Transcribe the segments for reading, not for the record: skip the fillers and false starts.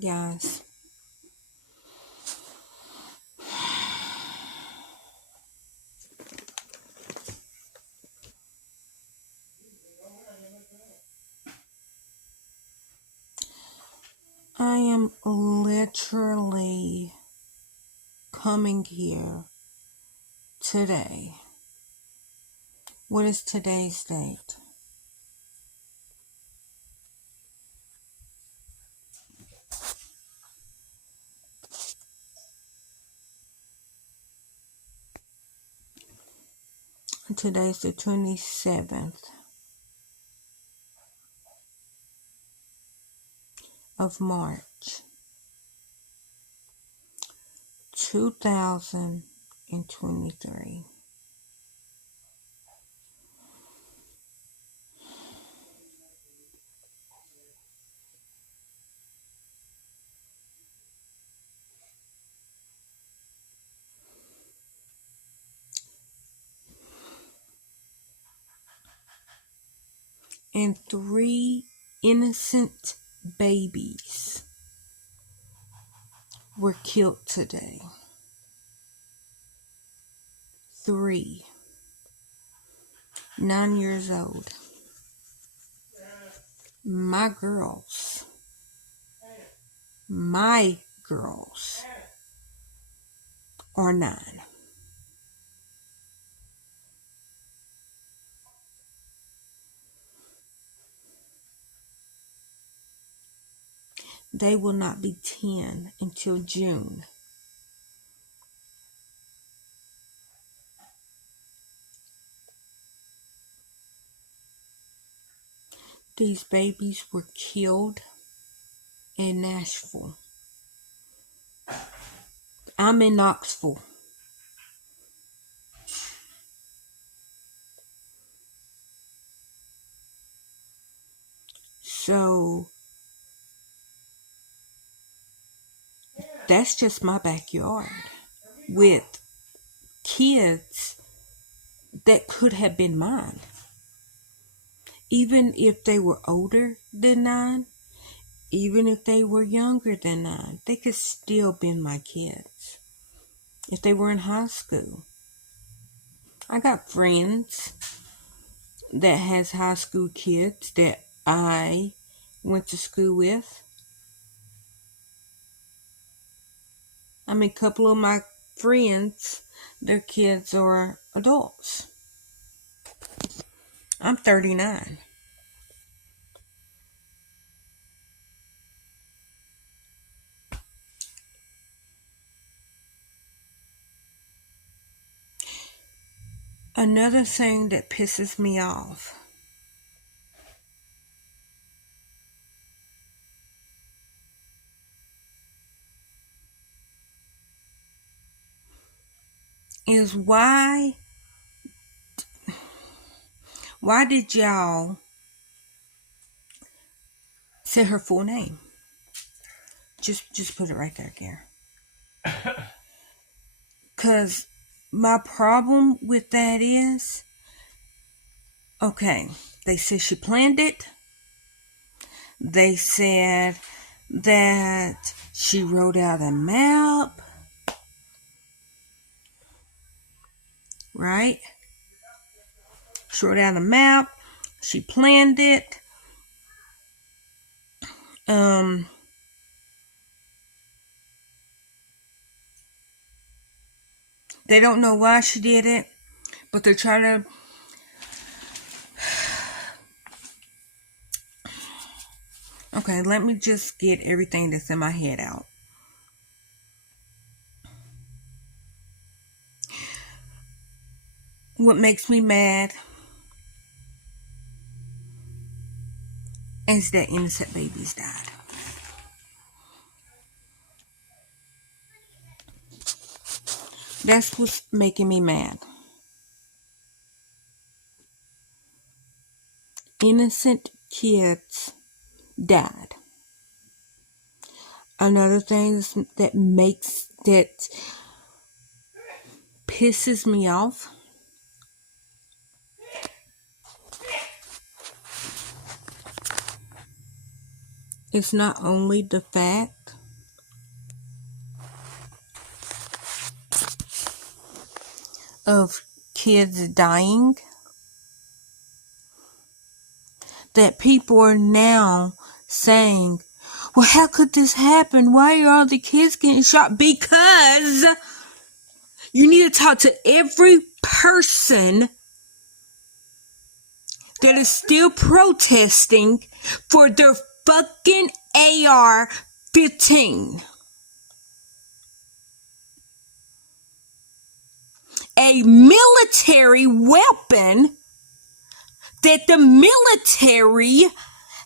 Guys, I am literally coming here today. What is today's date? Today's the 27th of March, 2023. And 3 innocent babies were killed today. 3. 9 years old. My girls are 9. They will not be 10 until June. These babies were killed in Nashville. I'm in Knoxville. So that's just my backyard with kids that could have been mine. Even if they were older than 9, even if they were younger than 9, they could still be my kids. If they were in high school. I got friends that has high school kids that I went to school with. I mean, a couple of my friends, their kids are adults. I'm 39. Another thing that pisses me off is why did y'all say her full name? Just put it right there, Gary. Because my problem with that is, okay, they said she planned it. They said that she wrote out a map. Right? She wrote out a map. She planned it. They don't know why she did it, but they're trying to. Okay, let me just get everything that's in my head out. What makes me mad is that innocent babies died. That's what's making me mad. Innocent kids died. Another thing that pisses me off is not only the fact of kids dying, that people are now saying, well, how could this happen? Why are all the kids getting shot? Because you need to talk to every person that is still protesting for their fucking AR-15. A military weapon that the military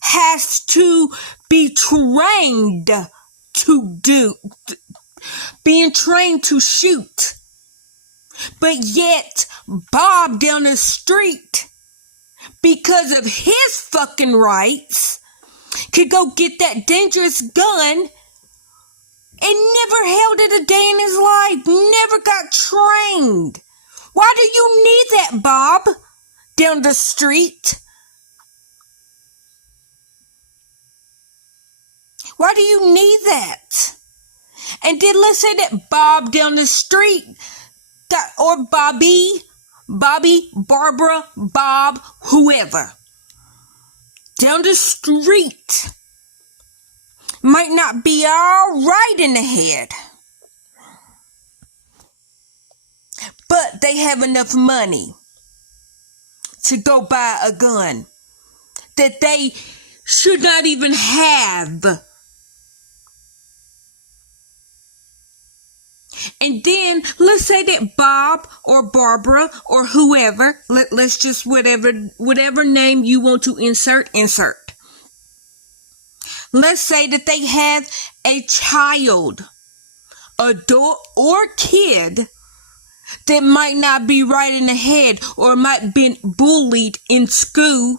has to be trained to do, being trained to shoot. But yet, Bob down the street, because of his fucking rights, could go get that dangerous gun and never held it a day in his life, never got trained. Why do you need that, Bob, down the street? Why do you need that? And then let's say that Bob down the street, or Bobby, Barbara, Bob, whoever, down the street might not be all right in the head, but they have enough money to go buy a gun that they should not even have. And then let's say that Bob or Barbara or whoever, let's just whatever name you want to insert. Let's say that they have a child, adult or kid that might not be right in the head, or might have been bullied in school,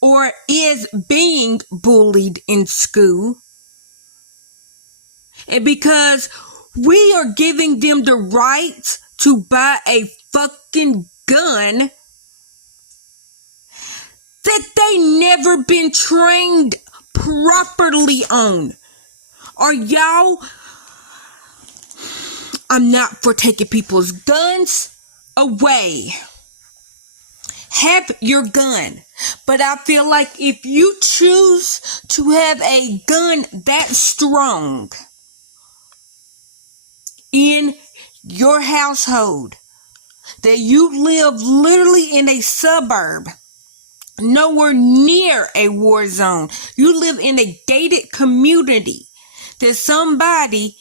or is being bullied in school. And because we are giving them the right to buy a fucking gun that they never been trained properly on. Are y'all? I'm not for taking people's guns away. Have your gun. But I feel like if you choose to have a gun that strong in your household, that you live literally in a suburb, nowhere near a war zone, you live in a gated community, that somebody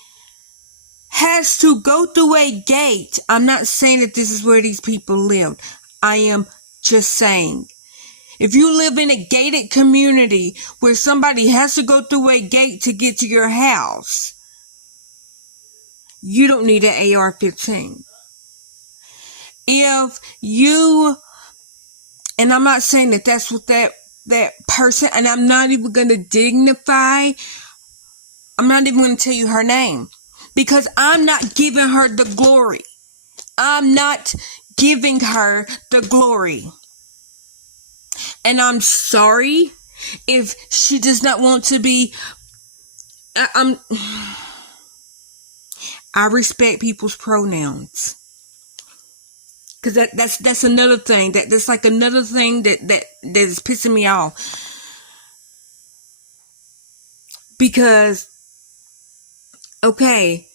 has to go through a gate. I'm not saying that this is where these people lived. I am just saying, if you live in a gated community where somebody has to go through a gate to get to your house, you don't need an AR-15. If you, and I'm not saying that that's what that person, and I'm not even going to dignify, I'm not even going to tell you her name, because I'm not giving her the glory. I'm not giving her the glory. And I'm sorry if she does not want to be, I respect people's pronouns, because that's another thing that's like another thing that is pissing me off, because okay,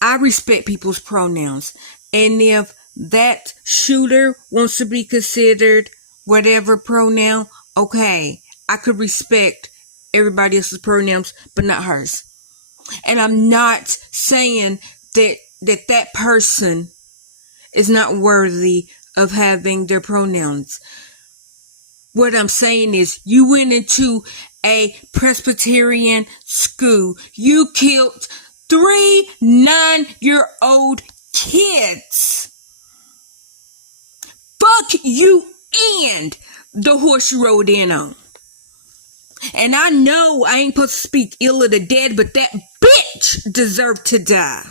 I respect people's pronouns, and if that shooter wants to be considered whatever pronoun, okay, I could respect everybody else's pronouns, but not hers. And I'm not saying that person is not worthy of having their pronouns. What I'm saying is, you went into a Presbyterian school. You killed 3 9-year-old kids. Fuck you and the horse you rode in on. And I know I ain't supposed to speak ill of the dead, but that bitch deserved to die.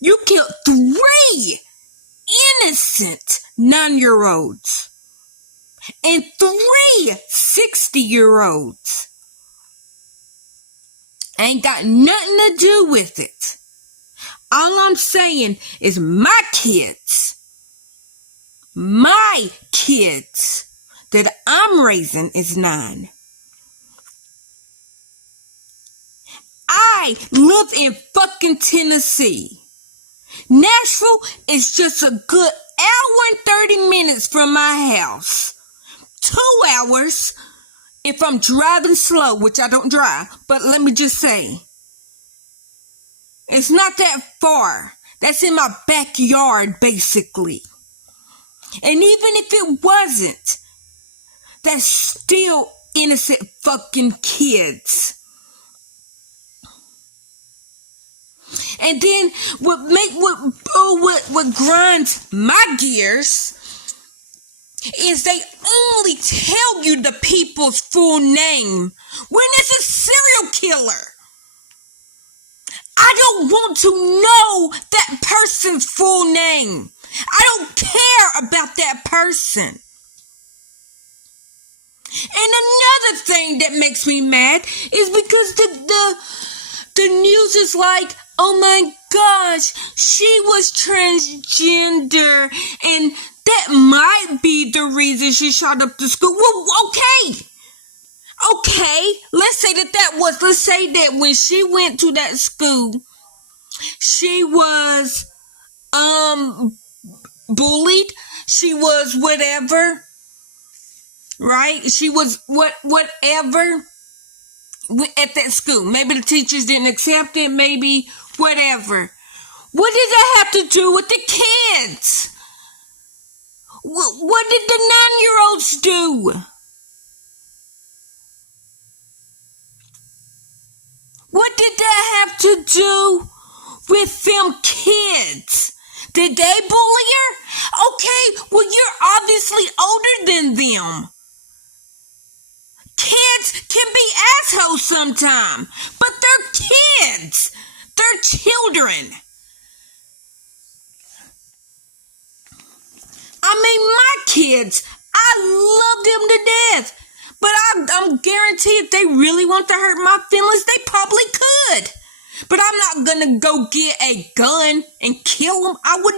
You killed 3 innocent 9-year-olds and 3 60-year-olds. Ain't got nothing to do with it. All I'm saying is my kids my kids that I'm raising is 9. I live in fucking Tennessee. Nashville is just a good hour and 30 minutes from my house. 2 hours if I'm driving slow, which I don't drive, but let me just say, it's not that far. That's in my backyard, basically. And even if it wasn't, that's still innocent fucking kids. And then what grinds my gears is they only tell you the people's full name when it's a serial killer. I don't want to know that person's full name. I don't care about that person. And another thing that makes me mad is because the news is like, oh my gosh, she was transgender and that might be the reason she shot up the school. Well, okay, let's say that when she went to that school, she was bullied, she was whatever, right? She was whatever at that school. Maybe the teachers didn't accept it, maybe whatever. What did that have to do with the kids? What did the 9-year-olds do? What did that have to do with them kids? Did they bully her? Okay, well, you're obviously older than them. Kids can be assholes sometimes, but they're kids. They're children. I mean, my kids, I love them to death. But I'm guaranteed if they really want to hurt my feelings, they probably could. But I'm not going to go get a gun and kill them. I would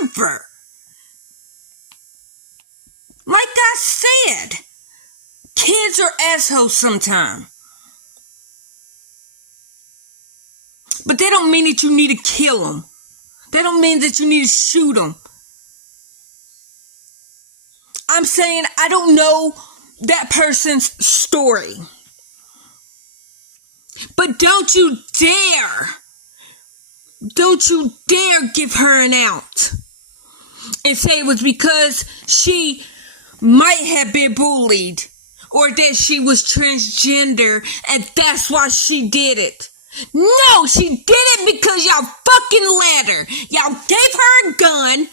never. Like I said, kids are assholes sometimes. But that don't mean that you need to kill them. That don't mean that you need to shoot them. I'm saying I don't know that person's story. But don't you dare give her an out and say it was because she might have been bullied or that she was transgender and that's why she did it. No, she did it because y'all fucking let her. Y'all gave her a gun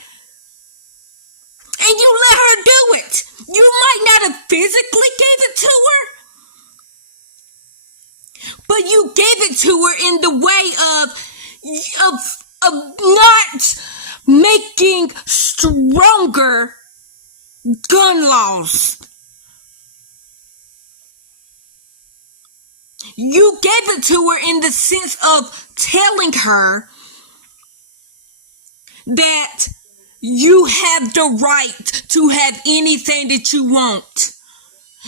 and you let her do it. You might not have physically gave it to her, but you gave it to her in the way of not making stronger gun laws. You gave it to her in the sense of telling her that you have the right to have anything that you want.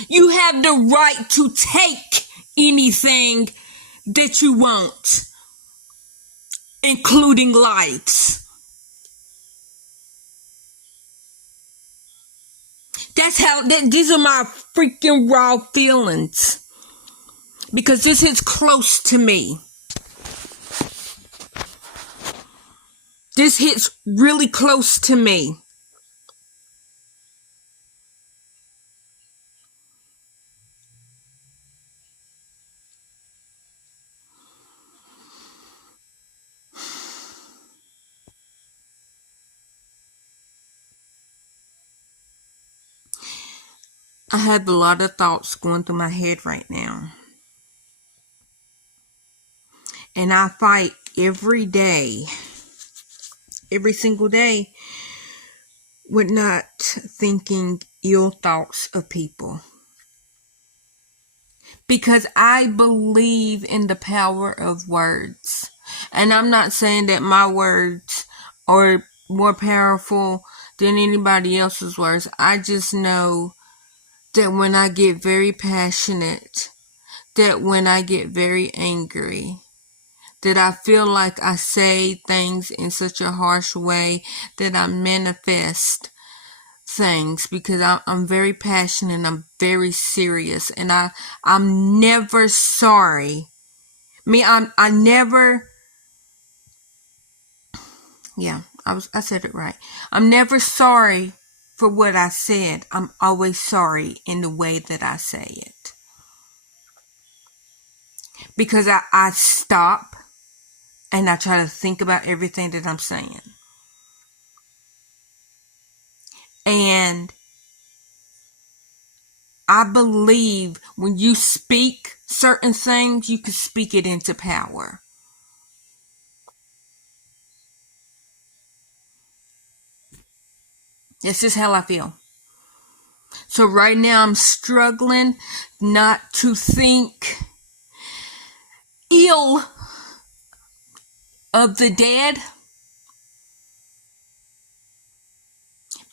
You have the right to take anything that you want, including lives. These are my freaking raw feelings. Because this hits close to me. This hits really close to me. I have a lot of thoughts going through my head right now. And I fight every day, every single day, with not thinking ill thoughts of people. Because I believe in the power of words. And I'm not saying that my words are more powerful than anybody else's words. I just know that when I get very passionate, that when I get very angry, that I feel like I say things in such a harsh way that I manifest things, because I'm very passionate and I'm very serious, and I'm never sorry. I never, I said it right. I'm never sorry for what I said. I'm always sorry in the way that I say it. Because I stop and I try to think about everything that I'm saying. And I believe when you speak certain things, you can speak it into power. That's just how I feel. So right now I'm struggling not to think ill of the dead.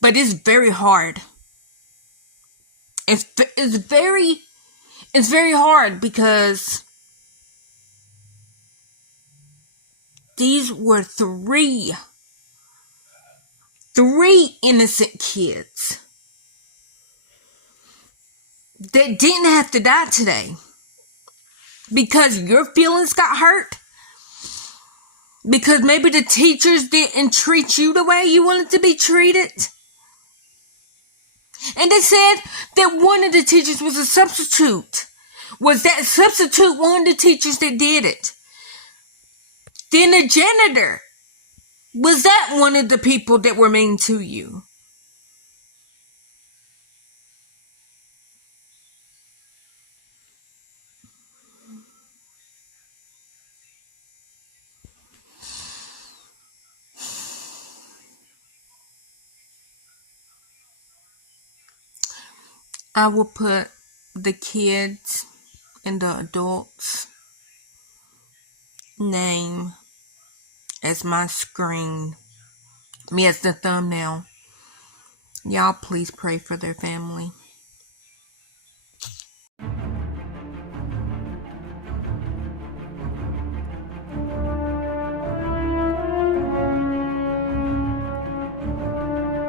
But it's very hard. It's very hard, because these were three innocent kids that didn't have to die today because your feelings got hurt, because maybe the teachers didn't treat you the way you wanted to be treated. And they said that one of the teachers was a substitute. Was that substitute one of the teachers that did it? Then the janitor, was that one of the people that were mean to you? I will put the kids and the adults' name as my screen, as the thumbnail. Y'all please pray for their family.